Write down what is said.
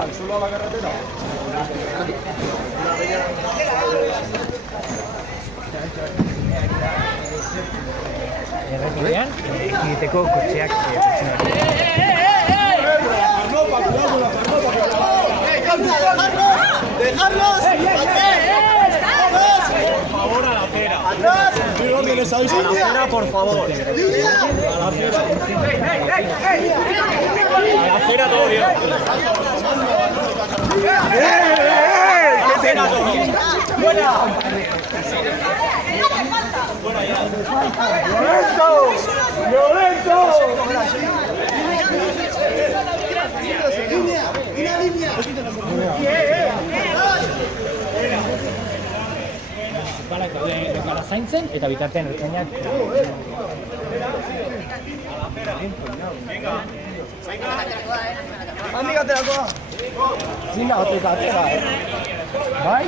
¿Al suelo a la carretera? Errepidean, egiteko kotxeak ¡Dejarlos! Por favor, a la acera. ¡Atrás! A la acera, por favor. A la acera. A la acera todo bien. A la acera todo. ¡Buena! ¡Violento! ¡Violento! balak daude zaintzen eta bitartean ertzainak. Handik aterakoa. Zina batek atera, Bai?